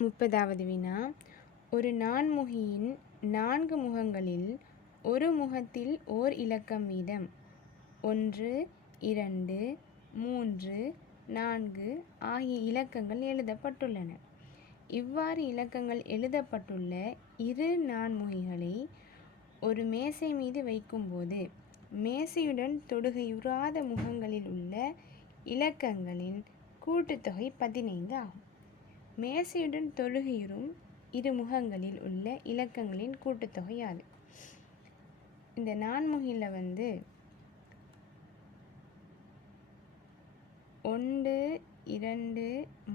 30வது வினா. ஒரு நான்முகியின் 4 முகங்களில் ஒரு முகத்தில் ஓர் இலக்கம் வீதம் 1, 2, 3, 4 ஆகிய இலக்கங்கள் எழுதப்பட்டுள்ளன. இவ்வாறு இலக்கங்கள் எழுதப்பட்டுள்ள இரு நான்முகிகளை ஒரு மேசை மீது வைக்கும்போது மேசையுடன் தொடுகையுறாத முகங்களில் உள்ள இலக்கங்களின் கூட்டுத்தொகை 15 ஆகும். மேசையுடன் தொடுகையுறும் இரு முகங்களில் உள்ள இலக்கங்களின் கூட்டுத்தொகை யாது? இந்த நான்முகியில் 1, 2,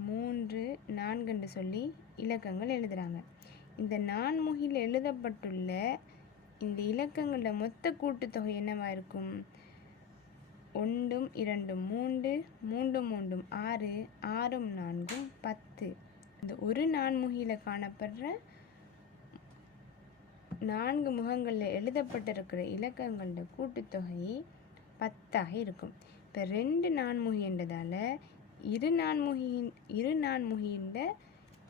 3, 4 என்று சொல்லி இலக்கங்கள் எழுதுகிறாங்க. இந்த நான்முகியில் எழுதப்பட்டுள்ள இந்த இலக்கங்களோட மொத்த கூட்டுத்தொகை என்னவா இருக்கும்? 1, 2, 3, 3, 3, 6, 6, 4, 10. இந்த ஒரு நான்முகியில் காணப்படுற 4 முகங்களில் எழுதப்பட்டிருக்கிற இலக்கங்களோட கூட்டுத்தொகை 10ஆக இருக்கும். இப்போ 2 நான்முகி என்றதால் இரு நான்முகியின்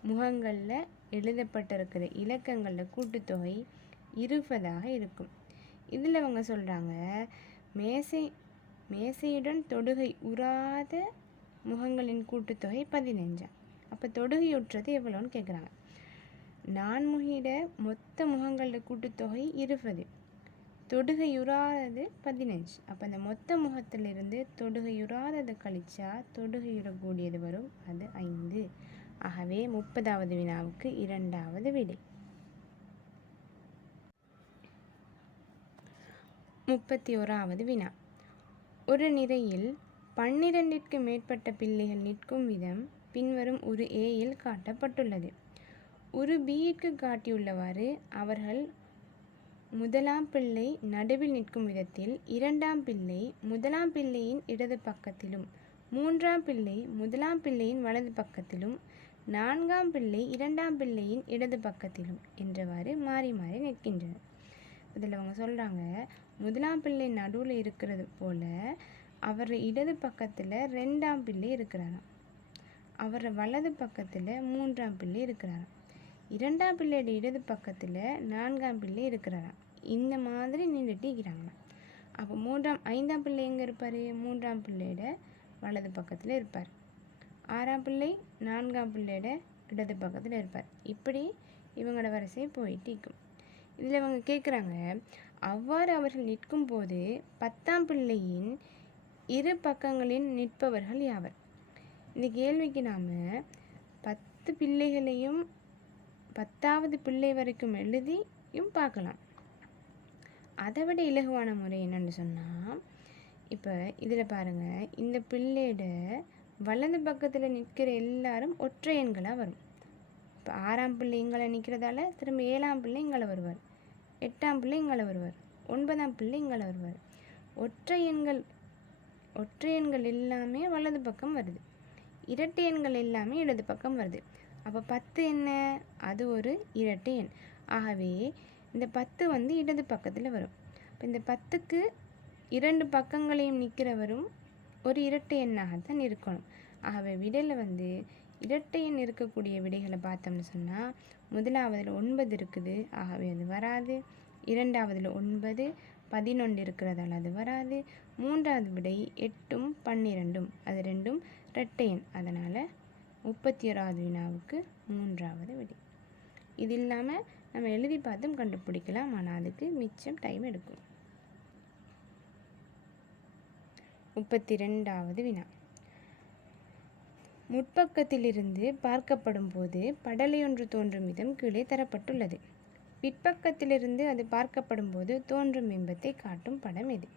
முகங்களில் எழுதப்பட்டிருக்கிற இலக்கங்களோட கூட்டுத்தொகை 20ஆக இருக்கும். இதில் அவங்க சொல்கிறாங்க மேசையுடன் தொடுகை உறாத முகங்களின் கூட்டுத்தொகை 15. அப்போ தொடுகையுற்றது எவ்வளோன்னு கேட்குறாங்க. நான்முகியிட மொத்த முகங்களோட கூட்டுத்தொகை 20, தொடுகையுறாதது 15. அப்போ அந்த மொத்த முகத்திலிருந்து தொடுகையுறாததை கழிச்சா தொடுகையுறக்கூடியது வரும், அது 5. ஆகவே 30வது வினாவுக்கு 2வது விடை. 31வது வினா. ஒரு நிரையில் 12ற்கு மேற்பட்ட பிள்ளைகள் நிற்கும் விதம் பின்வரும் உரு ஏயில் காட்டப்பட்டுள்ளது. உரு பியிற்கு காட்டியுள்ளவாறு அவர்கள் முதலாம் பிள்ளை நடுவில் நிற்கும் விதத்தில் 2ஆம் பிள்ளை முதலாம் பிள்ளையின் இடது பக்கத்திலும் 3ஆம் பிள்ளை முதலாம் பிள்ளையின் வலது பக்கத்திலும் 4ஆம் பிள்ளை 2ஆம் பிள்ளையின் இடது பக்கத்திலும் என்றவாறு மாறி மாறி நிற்கின்றனர். இதில் அவங்க சொல்கிறாங்க, முதலாம் பிள்ளை நடுவில் இருக்கிறது போல் அவர் இடது பக்கத்தில் 2ஆம் பிள்ளை இருக்கிறாராம், அவர் வலது பக்கத்தில் 3ஆம் பிள்ளை இருக்கிறாராம், 2ஆம் பிள்ளையோட இடது பக்கத்தில் 4ஆம் பிள்ளை இருக்கிறாராம். இந்த மாதிரி நின்றுட்டு இருக்கிறாங்க. அப்போ 5ஆம் பிள்ளை எங்கே இருப்பார்? 3ஆம் பிள்ளையோட வலது பக்கத்தில் இருப்பார். 6ஆம் பிள்ளை 4ஆம் பிள்ளையோட இடது பக்கத்தில் இருப்பார். இப்படி இவங்களோட வரிசை போயிட்டு இருக்கும். இதில் இவங்க கேட்குறாங்க, அவ்வாறு அவர்கள் நிற்கும் போது 10ஆம் பிள்ளையின் இரு பக்கங்களில் நிற்பவர்கள் யாவர்? இந்த கேள்விக்கு நாம் 10 பிள்ளைகளையும் 10வது பிள்ளை வரைக்கும் எழுதியும் பார்க்கலாம். அதை விட இலகுவான முறை என்னென்னு சொன்னால், இப்போ இதில் பாருங்கள், இந்த பிள்ளையோட வலது பக்கத்தில் நிற்கிற எல்லாரும் ஒற்றை எண்களாக வரும். இப்போ 6ஆம் பிள்ளை இங்கே நிற்கிறதால திரும்ப 7ஆம் பிள்ளை இங்கே வருவார், 8ஆம் பிள்ளை இங்கே வருவார், 9ஆம் பிள்ளை இங்கே வருவார். ஒற்றை எண்கள் எல்லாமே வலது பக்கம் வருது, இரட்டை எண்கள் எல்லாமே இடது பக்கம் வருது. அப்போ 10 என்ன? அது ஒரு இரட்டை எண். ஆகவே இந்த 10 இடது பக்கத்தில் வரும். இப்போ இந்த 10க்கு 2 பக்கங்களையும் நிற்கிறவரும் ஒரு இரட்டை எண்ணாகத்தான் இருக்கணும். ஆகவே விடையில் இரட்டை எண் இருக்கக்கூடிய விடைகளை பார்த்தோம்னு சொன்னால், முதலாவதில் 9 இருக்குது, ஆகவே அது வராது. 2ஆவதில் 9, 11 இருக்கிறதால அது வராது. 3வது விடை 8ம் 12ம், அது ரெண்டும் இரட்டை எண். அதனால் 31வது வினாவுக்கு 3வது விடை. இது இல்லாமல் நம்ம எழுதி பார்த்தும் கண்டுபிடிக்கலாம், ஆனால் அதுக்கு மிச்சம் டைம் எடுக்கும். 32வது வினா. முற்பக்கத்திலிருந்து பார்க்கப்படும் போது படலையொன்று தோன்றும் விதம் கீழே தரப்பட்டுள்ளது. பிற்பக்கத்திலிருந்து அது பார்க்கப்படும் போது தோன்றும் பிம்பத்தை காட்டும் படம் எது?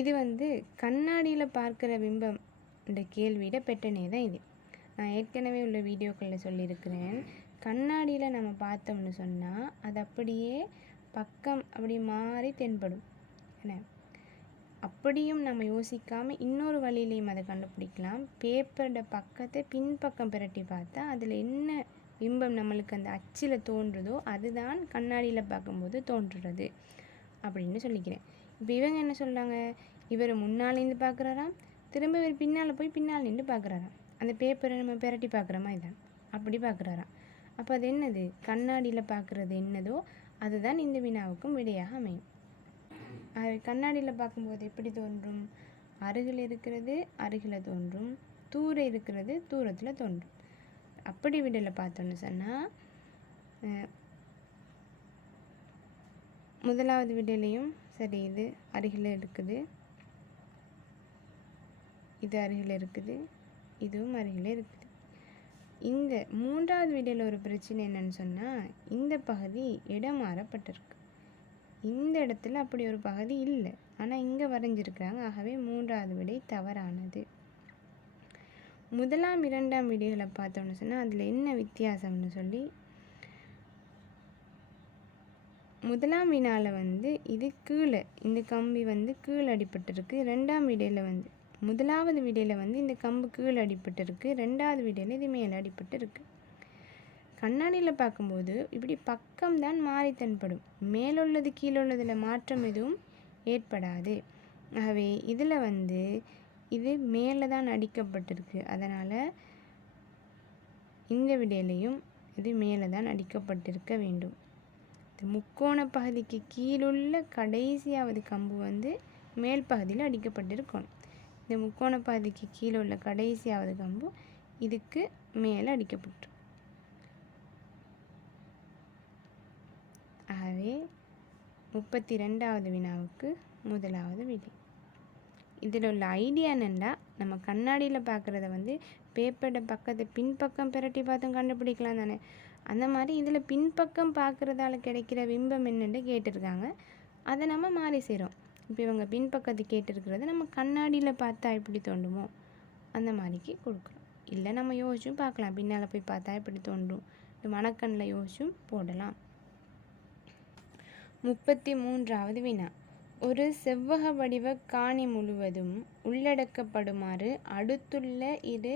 இது கண்ணாடியில் பார்க்குற பிம்பம் இந்த கேள்வியிட பெட்டனே தான் இது. நான் ஏற்கனவே உள்ள வீடியோக்களில் சொல்லியிருக்கிறேன், கண்ணாடியில் நம்ம பார்த்தோம்னு சொன்னால் அது அப்படியே பக்கம் அப்படி மாறி தென்படும். என்ன, அப்படியும் நம்ம யோசிக்காமல் இன்னொரு வழியிலையும் அதை கண்டுபிடிக்கலாம். பேப்பரோட பக்கத்தை பின்பக்கம் பிரட்டி பார்த்தா அதில் என்ன பிம்பம் நம்மளுக்கு அந்த அச்சில் தோன்றுதோ அதுதான் கண்ணாடியில் பார்க்கும்போது தோன்றுறது அப்படின்னு சொல்லிக்கிறேன். இப்போ இவங்க என்ன சொல்கிறாங்க, இவர் முன்னால் நின்று பார்க்குறாராம், திரும்ப இவர் பின்னால் போய் பின்னால் நின்று பார்க்குறாராம். அந்த பேப்பரை நம்ம பிரட்டி பார்க்குற மாதிரி தான். அப்படி பார்க்குறாராம். அப்போ அது என்னது? கண்ணாடியில் பார்க்குறது என்னதோ அதுதான் இந்த வினாவுக்கும் விடையாக அமையும். கண்ணாடியில் பார்க்கும்போது எப்படி தோன்றும்? அருகில் இருக்கிறது அருகில் தோன்றும், தூர இருக்கிறது தூரத்தில் தோன்றும். அப்படி விடையில் பார்த்தோன்னு சொன்னால் முதலாவது விடையிலையும் சரி, இது அருகில் இருக்குது, இது அருகில் இருக்குது, இதுவும் அருகில் இருக்குது. இந்த மூன்றாவது விடையில் ஒரு பிரச்சனை என்னன்னு சொன்னால், இந்த பகுதி இடம் மாறப்பட்டிருக்கு. இந்த இடத்துல அப்படி ஒரு பகுதி இல்லை, ஆனால் இங்கே வரைஞ்சிருக்கிறாங்க. ஆகவே மூன்றாவது விடை தவறானது. முதலாம் இரண்டாம் விடைகளை பார்த்தோன்னு சொன்னால் அதில் என்ன வித்தியாசம்னு சொல்லி, முதலாம் வினாவில் இது கீழே, இந்த கம்பி கீழே அடிபட்டிருக்கு. ரெண்டாம் விடையில் முதலாவது விடையில் இந்த கம்பு கீழே அடிபட்டிருக்கு, ரெண்டாவது விடையில் இது மேலே அடிபட்டிருக்கு. கண்ணாடியில் பார்க்கும்போது இப்படி பக்கம்தான் மாறி தென்படும், மேலுள்ளது கீழுள்ளதில் மாற்றம் எதுவும் ஏற்படாது. ஆகவே இதில் இது மேலே தான் அடிக்கப்பட்டிருக்கு, அதனால் இந்த விடையிலையும் இது மேலே தான் அடிக்கப்பட்டிருக்க வேண்டும். இந்த முக்கோண பகுதிக்கு கீழுள்ள கடைசியாவது கம்பு மேல் பகுதியில் அடிக்கப்பட்டிருக்கணும். இந்த முக்கோண பகுதிக்கு கீழே உள்ள கடைசியாவது கம்பு இதுக்கு மேலே அடிக்கப்பட்டு. ஆகவே 32வது வினாவுக்கு முதலாவது விடை. இதில் உள்ள ஐடியா என்னென்னா, நம்ம கண்ணாடியில் பார்க்குறத பேப்பரோட பக்கத்தை பின்பக்கம் பிரட்டி பார்த்தும் கண்டுபிடிக்கலாம் தானே. அந்த மாதிரி இதில் பின்பக்கம் பார்க்குறதால கிடைக்கிற பிம்பம் என்னென்னு கேட்டிருக்காங்க. அதை நம்ம மாறி செய்கிறோம். இப்போ இவங்க பின்பக்கத்தை கேட்டிருக்கிறது நம்ம கண்ணாடியில் பார்த்தா எப்படி தோன்றுமோ அந்த மாதிரிக்கு கொடுக்குறோம். இல்லை நம்ம யோசிச்சும் பார்க்கலாம், பின்னால் போய் பார்த்தா எப்படி தோன்றும், மனக்கண்ணில் யோசிச்சும் போடலாம். 33வது வினா. ஒரு செவ்வக வடிவ காணி முழுவதும் உள்ளடக்கப்படுமாறு அடுத்துள்ள இரு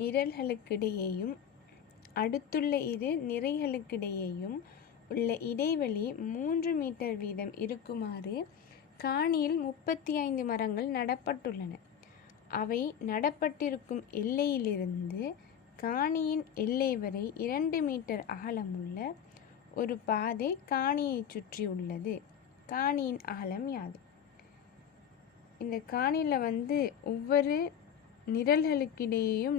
நிறைகளுக்கிடையேயும் உள்ள இடைவெளி 3 மீட்டர் வீதம் இருக்குமாறு காணியில் 35 மரங்கள் நடப்பட்டுள்ளன. அவை நடப்பட்டிருக்கும் எல்லையிலிருந்து காணியின் எல்லை வரை 2 மீட்டர் அகலமுள்ள ஒரு பாதை காணியை சுற்றி உள்ளது. காணியின் அகலம் யாது? இந்த காணியில் ஒவ்வொரு நிறைகளுக்கிடையேயும்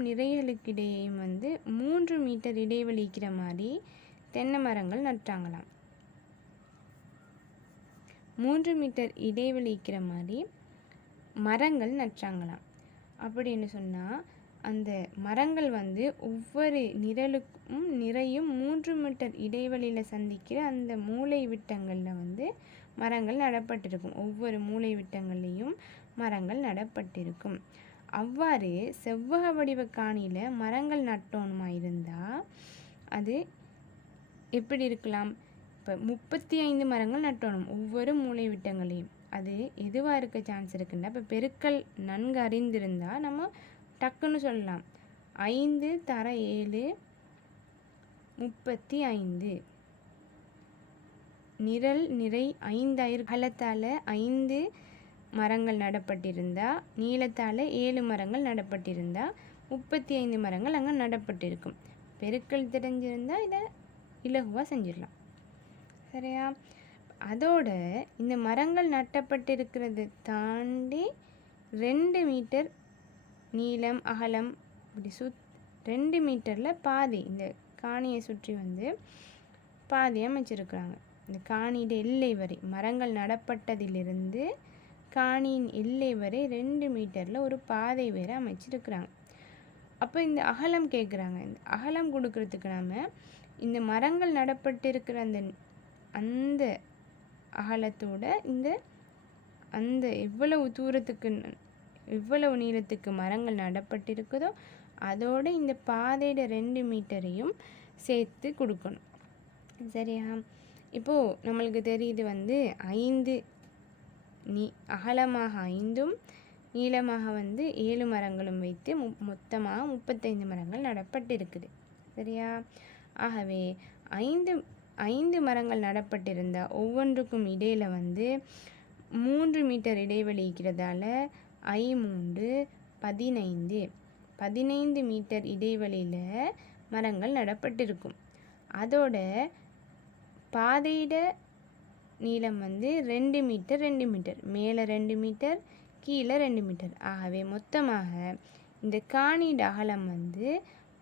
3 மீட்டர் இடைவெளிக்கிற மாதிரி தென்னை மரங்கள் நட்டாங்களாம். 3 மீட்டர் இடைவெளிக்கிற மாதிரி மரங்கள் நட்டாங்களாம். அப்படின்னு சொன்னால் அந்த மரங்கள் ஒவ்வொரு நிறையும் 3 மீட்டர் இடைவெளியில் சந்திக்கிற அந்த மூலை விட்டங்களில் மரங்கள் நடப்பட்டிருக்கும். ஒவ்வொரு மூலை விட்டங்கள்லேயும் மரங்கள் நடப்பட்டிருக்கும். அவ்வாறு செவ்வக வடிவ காணியில் மரங்கள் நட்டோணுமா இருந்தால் அது எப்படி இருக்கலாம்? இப்போ 35 மரங்கள் நட்டணும் ஒவ்வொரு மூலை விட்டங்களையும். அது எதுவாக இருக்க சான்ஸ் இருக்குன்னா, இப்போ பெருக்கல் நன்கு அறிந்திருந்தால் நம்ம டக்குன்னு சொல்லலாம். 5 தர 7 35. நிறை 5 அகலத்தால் 5 மரங்கள் நடப்பட்டிருந்தால், நீளத்தால் 7 மரங்கள் நடப்பட்டிருந்தால் 35 மரங்கள் அங்கே நடப்பட்டிருக்கும். பெருக்கல் தெரிஞ்சிருந்தால் இதை இலகுவாக செஞ்சிடலாம். சரியா? அதோட இந்த மரங்கள் நட்டப்பட்டிருக்கிறத தாண்டி 2 மீட்டர் நீளம் அகலம் இப்படி 2 மீட்டரில் பாதி இந்த காணியை சுற்றி பாதி அமைச்சிருக்கிறாங்க. இந்த காணியோட எல்லை வரை மரங்கள் நடப்பட்டதிலிருந்து காணியின் எல்லை வரை 2 மீட்டரில் ஒரு பாதை வேறு அமைச்சிருக்கிறாங்க. அப்போ இந்த அகலம் கேட்குறாங்க. இந்த அகலம் கொடுக்கறதுக்கு நாம் இந்த மரங்கள் நடப்பட்டிருக்கிற அந்த அகலத்தோட அந்த எவ்வளவு தூரத்துக்கு எவ்வளவு நீளத்துக்கு மரங்கள் நடப்பட்டிருக்குதோ அதோடு இந்த பாதையோட 2 மீட்டரையும் சேர்த்து கொடுக்கணும். சரியா? இப்போது நம்மளுக்கு தெரியுது 5 அகலமாக 5ம் நீளமாக 7 மரங்களும் வைத்து மொத்தமாக 35 மரங்கள் நடப்பட்டிருக்குது. சரியா? ஆகவே 5 மரங்கள் நடப்பட்டிருந்தால் ஒவ்வொன்றுக்கும் இடையில் 3 மீட்டர் இடைவெளி இருக்கிறதால 5 3 15 மீட்டர் இடைவெளியில் மரங்கள் நடப்பட்டிருக்கும். அதோட பாதையிட நீளம் 2 மீட்டர் 2 மீட்டர், மேலே 2 மீட்டர், கீழே 2 மீட்டர். ஆகவே மொத்தமாக இந்த காணியிட அகலம்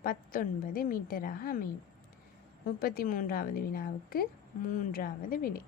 19 மீட்டராக அமையும். 33வது வினாவுக்கு 3வது விடை.